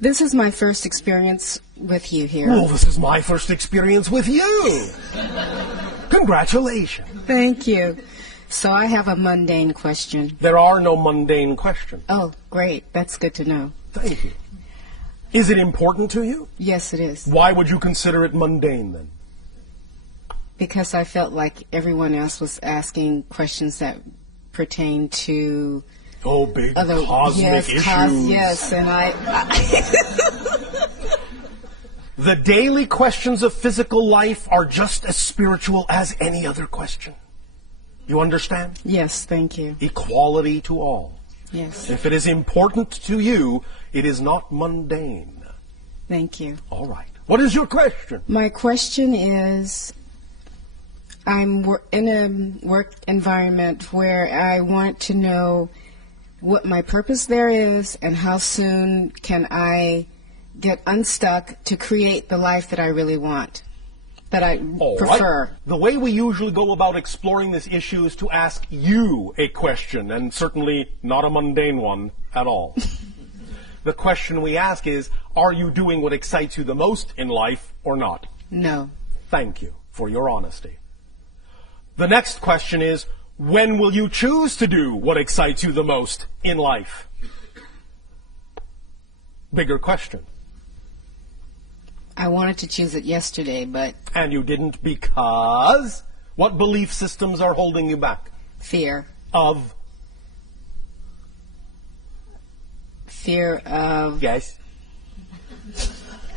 This is my first experience with you here. Well, this is my first experience with you. Congratulations. Thank you. So I have a mundane question. There are no mundane questions. Oh, great. That's good to know. Thank you. Is it important to you? Yes, it is. Why would you consider it mundane then? Because I felt like everyone else was asking questions that pertain to Big other cosmic issues. Yes, and I The daily questions of physical life are just as spiritual as any other question. You understand? Yes, thank you. Equality to all. Yes. If it is important to you, it is not mundane. Thank you. All right. What is your question? My question is, I'm in a work environment where I want to know what my purpose there is and how soon can I get unstuck to create the life that I really want, that I prefer. Right. The way we usually go about exploring this issue is to ask you a question, and certainly not a mundane one at all. The question we ask is, are you doing what excites you the most in life or not? No. Thank you for your honesty. The next question is, when will you choose to do what excites you the most in life? Bigger question. I wanted to choose it yesterday, but... And you didn't because? What belief systems are holding you back? Fear. Of? Fear of... Yes.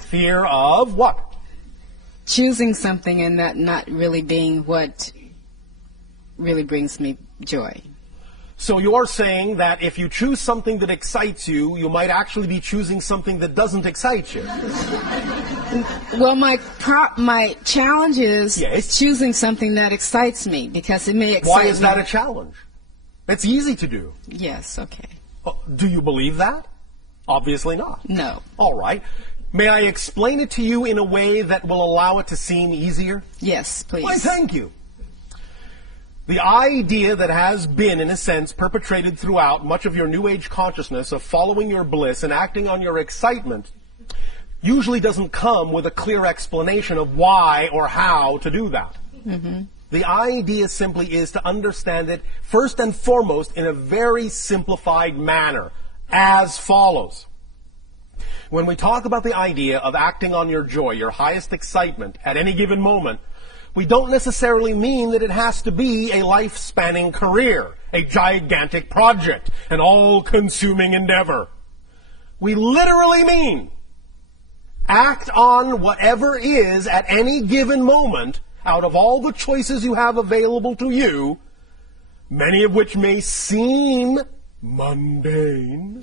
Fear of what? Choosing something and that not really being what really brings me joy. So you're saying that if you choose something that excites you, you might actually be choosing something that doesn't excite you. Well, my challenge is Yes. choosing something that excites me, because it may excite me. Why is that a challenge? It's easy to do. Yes, okay. Do you believe that? Obviously not. No. All right. May I explain it to you in a way that will allow it to seem easier? Yes, please. Why, thank you. The idea that has been, in a sense, perpetrated throughout much of your New Age consciousness of following your bliss and acting on your excitement usually doesn't come with a clear explanation of why or how to do that. Mm-hmm. The idea simply is to understand it first and foremost in a very simplified manner, as follows. When we talk about the idea of acting on your joy, your highest excitement at any given moment, we don't necessarily mean that it has to be a life-spanning career, a gigantic project, an all-consuming endeavor. We literally mean act on whatever is at any given moment out of all the choices you have available to you, many of which may seem mundane.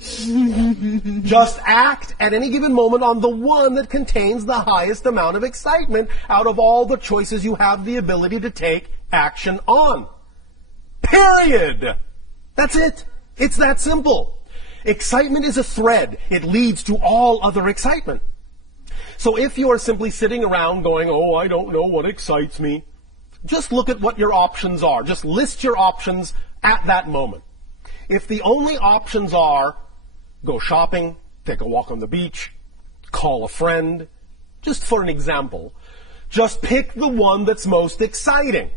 Just act at any given moment on the one that contains the highest amount of excitement out of all the choices you have the ability to take action on. Period. That's it. It's that simple. Excitement is a thread. It leads to all other excitement. So if you are simply sitting around going, oh, I don't know what excites me, just look at what your options are. Just list your options at that moment. If the only options are go shopping, take a walk on the beach, call a friend, just for an example, just pick the one that's most exciting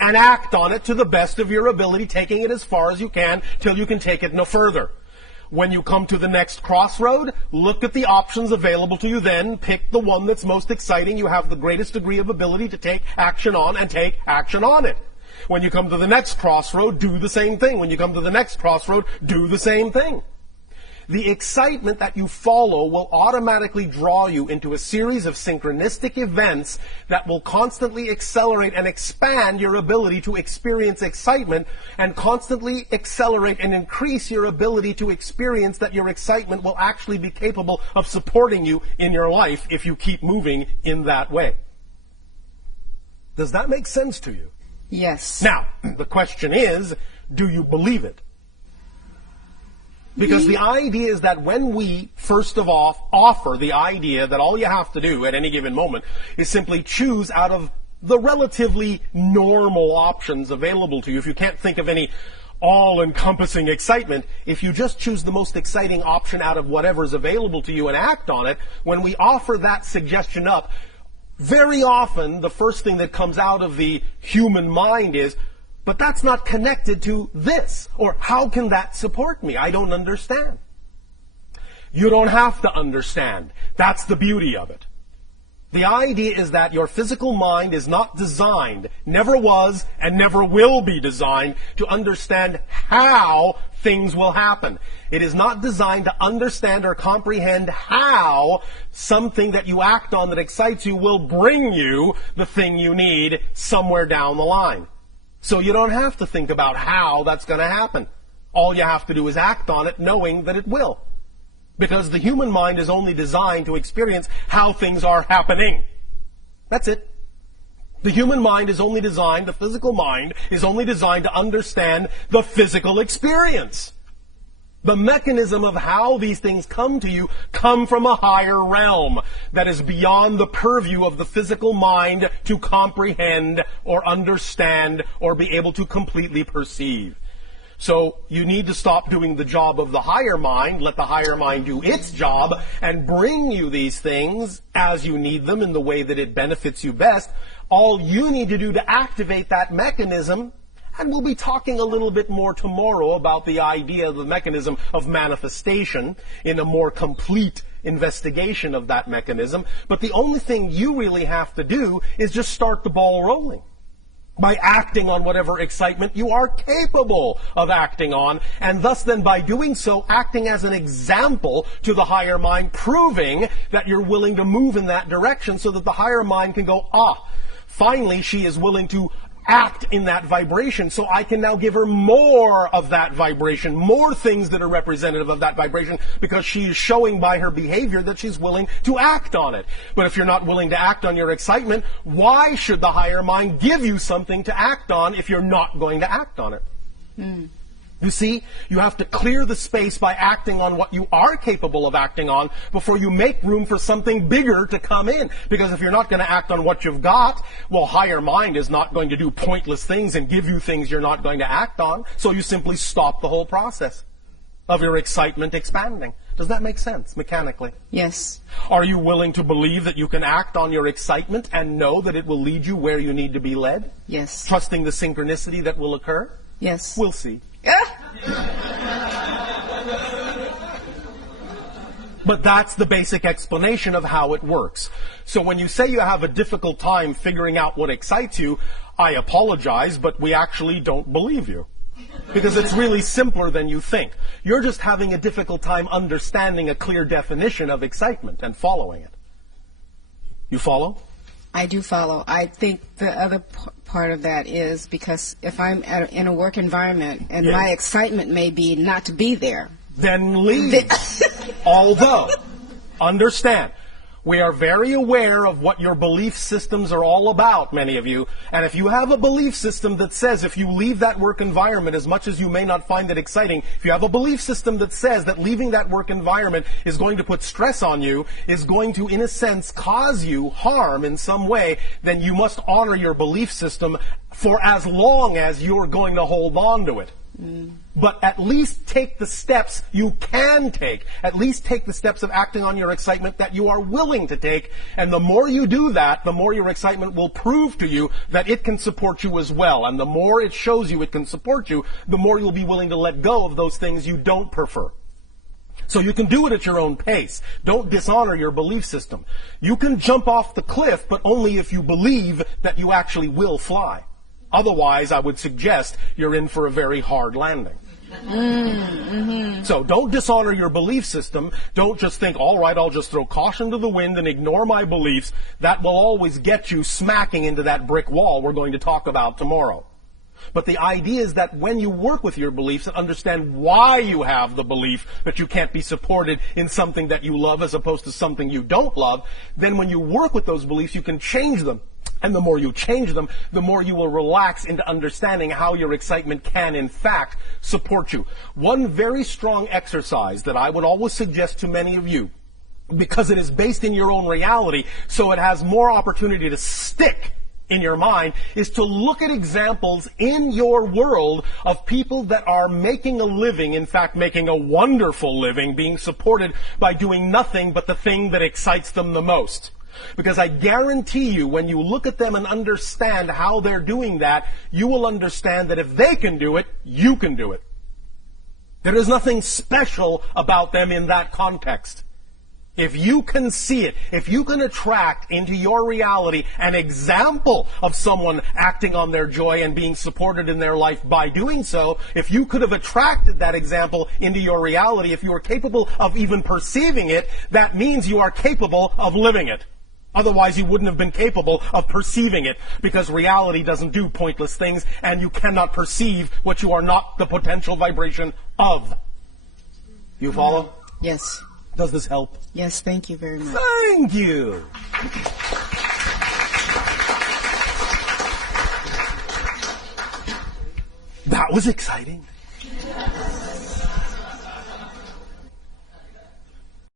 and act on it to the best of your ability, taking it as far as you can till you can take it no further. When you come to the next crossroad, look at the options available to you then, pick the one that's most exciting, you have the greatest degree of ability to take action on, and take action on it. When you come to the next crossroad, do the same thing. When you come to the next crossroad, do the same thing. The excitement that you follow will automatically draw you into a series of synchronistic events that will constantly accelerate and expand your ability to experience excitement, and constantly accelerate and increase your ability to experience that your excitement will actually be capable of supporting you in your life if you keep moving in that way. Does that make sense to you? Yes. Now, the question is, do you believe it? Because the idea is that when we, first of all, offer the idea that all you have to do at any given moment is simply choose out of the relatively normal options available to you, if you can't think of any all-encompassing excitement, if you just choose the most exciting option out of whatever's available to you and act on it, when we offer that suggestion up, very often the first thing that comes out of the human mind is, but that's not connected to this, or how can that support me? I don't understand. You don't have to understand. That's the beauty of it. The idea is that your physical mind is not designed, never was, and never will be designed to understand how things will happen. It is not designed to understand or comprehend how something that you act on that excites you will bring you the thing you need somewhere down the line. So you don't have to think about how that's going to happen. All you have to do is act on it knowing that it will. Because the human mind is only designed to experience how things are happening. That's it. The human mind is only designed, the physical mind is only designed to understand the physical experience. The mechanism of how these things come to you come from a higher realm that is beyond the purview of the physical mind to comprehend or understand or be able to completely perceive. So you need to stop doing the job of the higher mind, let the higher mind do its job, and bring you these things as you need them in the way that it benefits you best. All you need to do to activate that mechanism, and we'll be talking a little bit more tomorrow about the idea of the mechanism of manifestation in a more complete investigation of that mechanism, but the only thing you really have to do is just start the ball rolling. By acting on whatever excitement you are capable of acting on, and thus then by doing so, acting as an example to the higher mind, proving that you're willing to move in that direction so that the higher mind can go, finally she is willing to act in that vibration, so I can now give her more of that vibration, more things that are representative of that vibration, because she is showing by her behavior that she's willing to act on it. But if you're not willing to act on your excitement, why should the higher mind give you something to act on if you're not going to act on it? You see, you have to clear the space by acting on what you are capable of acting on before you make room for something bigger to come in. Because if you're not going to act on what you've got, well, higher mind is not going to do pointless things and give you things you're not going to act on. So you simply stop the whole process of your excitement expanding. Does that make sense mechanically? Yes. Are you willing to believe that you can act on your excitement and know that it will lead you where you need to be led? Yes. Trusting the synchronicity that will occur? Yes. We'll see. But that's the basic explanation of how it works. So when you say you have a difficult time figuring out what excites you, I apologize, but we actually don't believe you. Because it's really simpler than you think. You're just having a difficult time understanding a clear definition of excitement and following it. You follow? I do follow. I think the other part of that is because if I'm in a work environment and my excitement may be not to be there, then leave. Although, understand, we are very aware of what your belief systems are all about, many of you. And if you have a belief system that says if you leave that work environment, as much as you may not find it exciting, if you have a belief system that says that leaving that work environment is going to put stress on you, is going to, in a sense, cause you harm in some way, then you must honor your belief system for as long as you're going to hold on to it. But at least take the steps you can take. At least take the steps of acting on your excitement that you are willing to take. And the more you do that, the more your excitement will prove to you that it can support you as well. And the more it shows you it can support you, the more you'll be willing to let go of those things you don't prefer. So you can do it at your own pace. Don't dishonor your belief system. You can jump off the cliff, but only if you believe that you actually will fly. Otherwise, I would suggest you're in for a very hard landing. So don't dishonor your belief system. Don't just think, all right, I'll just throw caution to the wind and ignore my beliefs. That will always get you smacking into that brick wall we're going to talk about tomorrow. But the idea is that when you work with your beliefs and understand why you have the belief that you can't be supported in something that you love as opposed to something you don't love, then when you work with those beliefs, you can change them. And the more you change them, the more you will relax into understanding how your excitement can, in fact, support you. One very strong exercise that I would always suggest to many of you, because it is based in your own reality, so it has more opportunity to stick in your mind is to look at examples in your world of people that are making a living, in fact making a wonderful living, being supported by doing nothing but the thing that excites them the most. Because I guarantee you, when you look at them and understand how they're doing that, you will understand that if they can do it, you can do it. There is nothing special about them in that context. If you can see it, if you can attract into your reality an example of someone acting on their joy and being supported in their life by doing so, if you could have attracted that example into your reality, if you are capable of even perceiving it, that means you are capable of living it. Otherwise, you wouldn't have been capable of perceiving it, because reality doesn't do pointless things, and you cannot perceive what you are not the potential vibration of. You follow? Yes. Does this help? Yes, thank you very much. Thank you. That was exciting.